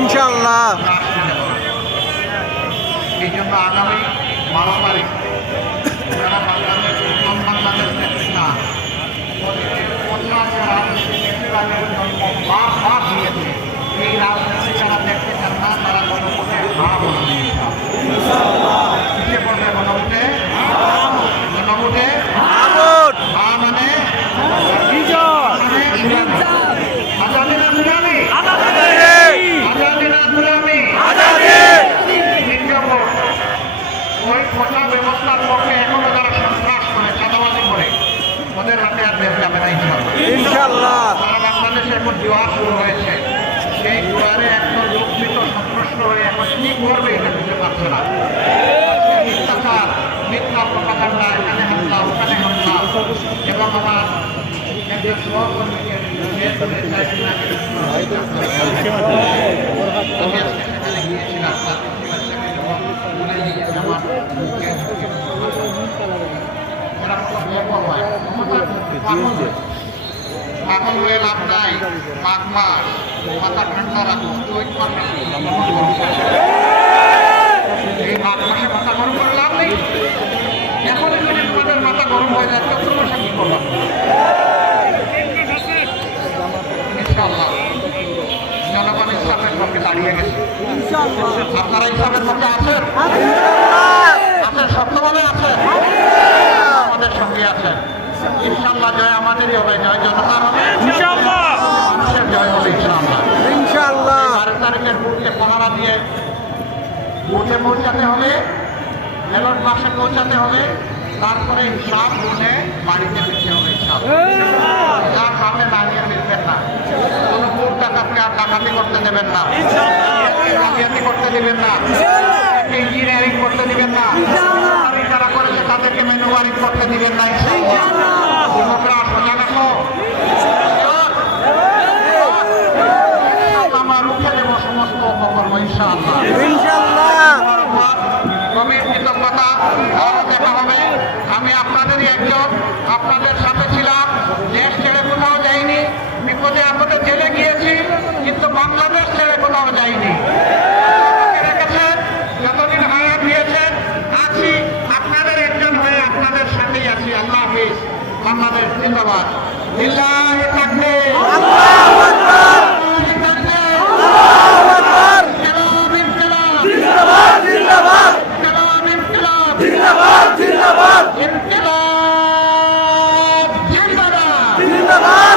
ইনশাআল্লাহ। এই জন্য আগামী 12 তারিখ যারা বাংলাদেশ দেখতে চান বারবার দিয়েছে, এই রাজনীতি যারা দেখতে চান না তারা গণভোটে হা বলবে। কিসে বলবে? গণভোটে গণভোটে হা মানে আজাদি না গুলামি, আজাদি না গুলামি, ওই কোটা ব্যবস্থার পক্ষে এখনো যারা সন্ত্রাস করে, চাঁদাবাজি করে, ওদের হাতে আর দেশ যাবে না ইনশাআল্লাহ। সারা বাংলাদেশে এখন জোয়ার শুরু হয়েছে, সেই জোয়ারে একজন লক্ষিত সন্ত্রস্ত হয়ে এখন কি করবে এটা বুঝতে পারছে না। মিথ্যাচার, মিথ্যা প্রপাগান্ডা, এখানে হামলা ওখানে হামলা, এবং আমার কেন্দ্রীয় সহকর্মীকে সেখানে গিয়েছিলাম, পাগল হয়ে লাভ নাই, মাঘ মাস মাথা ঠান্ডা রাখুন। এই মাঘ মাসে মাথা গরম করে লাভ নেই, এখন যদি তোমাদের মাথা গরম হয়ে যায় চতুর্থ মাসে কি করলাম? ইনশাআল্লাহ জনগণ ইসলামের পক্ষে দাঁড়িয়ে গেছে। আপনারা ইসলামের পক্ষে আছেন, আছেন, সত্যভাবে আছেন, আমাদের সঙ্গে আছেন। ইনশাআল্লাহ জয় আমাদেরই হবে, জয় জনতার হবে, মানুষের জয় হবে ইনশাআল্লাহ। 12 তারিখের ভোটকে পাহারা দিয়ে ভোটে পৌঁছাতে হবে, ব্যালট বাক্সে পৌঁছাতে হবে, তারপরে সব ভোটে বাড়িতে ফিরতে হবে। যা সামনে দাঁড়িয়ে ফিরবেন না, কোনো ভোট ডাকাতকে আর ডাকাতি করতে দেবেন না, জালিয়াতি করতে দেবেন না, ইঞ্জিনিয়ারিং করতে দিবেন না, যারা করেছে তাদেরকে ম্যানুয়ারিং করতে দিবেন না। যুবকরা সোজা রাখো, আমরা রুখে দেবো সমস্ত অপকর্ম ইনশাআল্লাহ। গভীর কৃতজ্ঞতা, আরও দেখা হবে। আমি আপনাদেরই একজন, আপনাদের সাথে ছিলাম, দেশ ছেড়ে কোথাও যাইনি, বিপদে আপদে জেলে গিয়েছি, কিন্তু বাংলাদেশ ছেড়ে কোথাও যাইনি। রেখেছেন, যতদিন হায়াত দিয়েছেন আছি, আপনাদের একজন হয়ে আপনাদের সাথেই আছি। আল্লাহ হাফেজ। বাংলাদেশ জিন্দাবাদ। লিল্লাহি তাকবীর, আল্লাহু আকবার, জিন্দাবাদ জিন্দাবাদ, জিন্দাবাদ জিন্দাবাদ, জিন্দাবাদ জিন্দাবাদ।